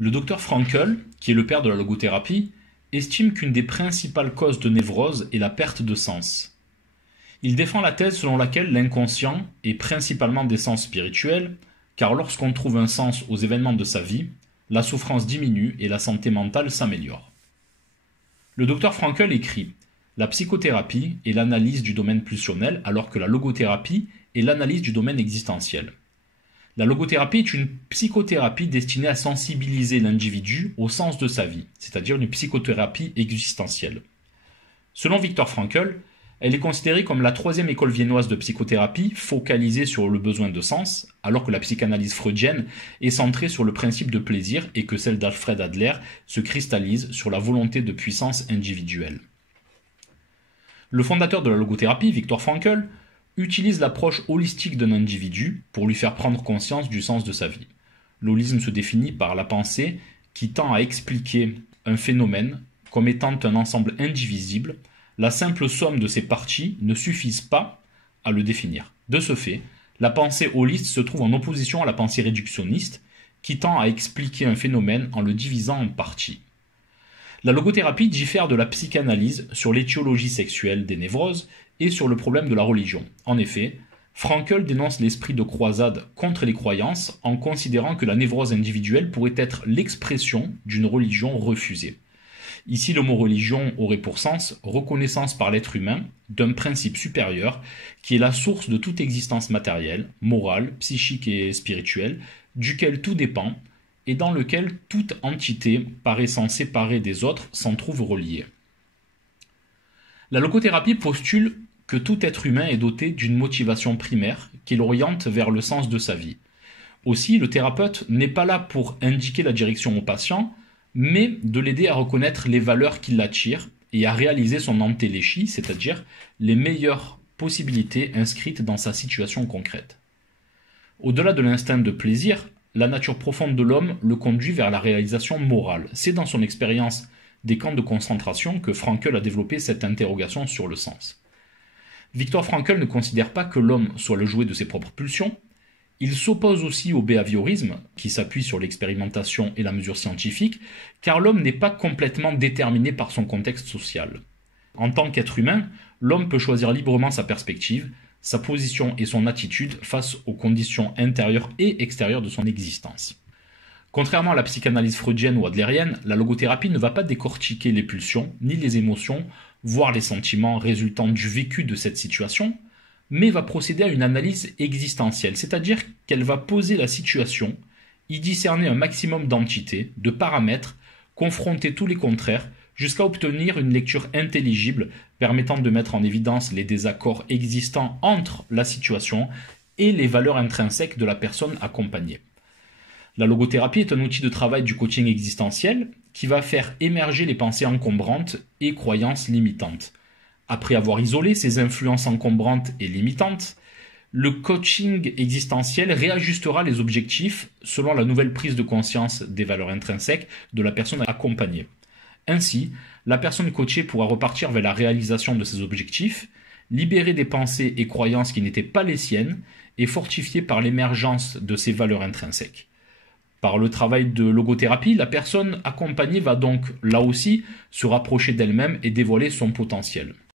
Le docteur Frankl, qui est le père de la logothérapie, estime qu'une des principales causes de névrose est la perte de sens. Il défend la thèse selon laquelle l'inconscient est principalement d'essence spirituelle, car lorsqu'on trouve un sens aux événements de sa vie, la souffrance diminue et la santé mentale s'améliore. Le docteur Frankl écrit « La psychothérapie est l'analyse du domaine pulsionnel alors que la logothérapie est l'analyse du domaine existentiel. La logothérapie est une psychothérapie destinée à sensibiliser l'individu au sens de sa vie, c'est-à-dire une psychothérapie existentielle. Selon Viktor Frankl, elle est considérée comme la troisième école viennoise de psychothérapie focalisée sur le besoin de sens, alors que la psychanalyse freudienne est centrée sur le principe de plaisir et que celle d'Alfred Adler se cristallise sur la volonté de puissance individuelle. Le fondateur de la logothérapie, Viktor Frankl, utilise l'approche holistique d'un individu pour lui faire prendre conscience du sens de sa vie. L'holisme se définit par la pensée qui tend à expliquer un phénomène comme étant un ensemble indivisible. La simple somme de ses parties ne suffit pas à le définir. De ce fait, la pensée holiste se trouve en opposition à la pensée réductionniste qui tend à expliquer un phénomène en le divisant en parties. La logothérapie diffère de la psychanalyse sur l'étiologie sexuelle des névroses et sur le problème de la religion. En effet, Frankl dénonce l'esprit de croisade contre les croyances en considérant que la névrose individuelle pourrait être l'expression d'une religion refusée. Ici, le mot religion aurait pour sens reconnaissance par l'être humain d'un principe supérieur qui est la source de toute existence matérielle, morale, psychique et spirituelle, duquel tout dépend et dans lequel toute entité paraissant séparée des autres s'en trouve reliée. La logothérapie postule que tout être humain est doté d'une motivation primaire qui l'oriente vers le sens de sa vie. Aussi, le thérapeute n'est pas là pour indiquer la direction au patient, mais de l'aider à reconnaître les valeurs qui l'attirent et à réaliser son entéléchie, c'est-à-dire les meilleures possibilités inscrites dans sa situation concrète. Au-delà de l'instinct de plaisir, la nature profonde de l'homme le conduit vers la réalisation morale. C'est dans son expérience des camps de concentration que Frankl a développé cette interrogation sur le sens. Viktor Frankl ne considère pas que l'homme soit le jouet de ses propres pulsions. Il s'oppose aussi au behaviorisme, qui s'appuie sur l'expérimentation et la mesure scientifique, car l'homme n'est pas complètement déterminé par son contexte social. En tant qu'être humain, l'homme peut choisir librement sa perspective, sa position et son attitude face aux conditions intérieures et extérieures de son existence. Contrairement à la psychanalyse freudienne ou adlérienne, la logothérapie ne va pas décortiquer les pulsions, ni les émotions, voire les sentiments résultant du vécu de cette situation, mais va procéder à une analyse existentielle, c'est-à-dire qu'elle va poser la situation, y discerner un maximum d'entités, de paramètres, confronter tous les contraires, jusqu'à obtenir une lecture intelligible permettant de mettre en évidence les désaccords existants entre la situation et les valeurs intrinsèques de la personne accompagnée. La logothérapie est un outil de travail du coaching existentiel qui va faire émerger les pensées encombrantes et croyances limitantes. Après avoir isolé ces influences encombrantes et limitantes, le coaching existentiel réajustera les objectifs selon la nouvelle prise de conscience des valeurs intrinsèques de la personne accompagnée. Ainsi, la personne coachée pourra repartir vers la réalisation de ses objectifs, libérée des pensées et croyances qui n'étaient pas les siennes et fortifiée par l'émergence de ses valeurs intrinsèques. Par le travail de logothérapie, la personne accompagnée va donc, là aussi, se rapprocher d'elle-même et dévoiler son potentiel.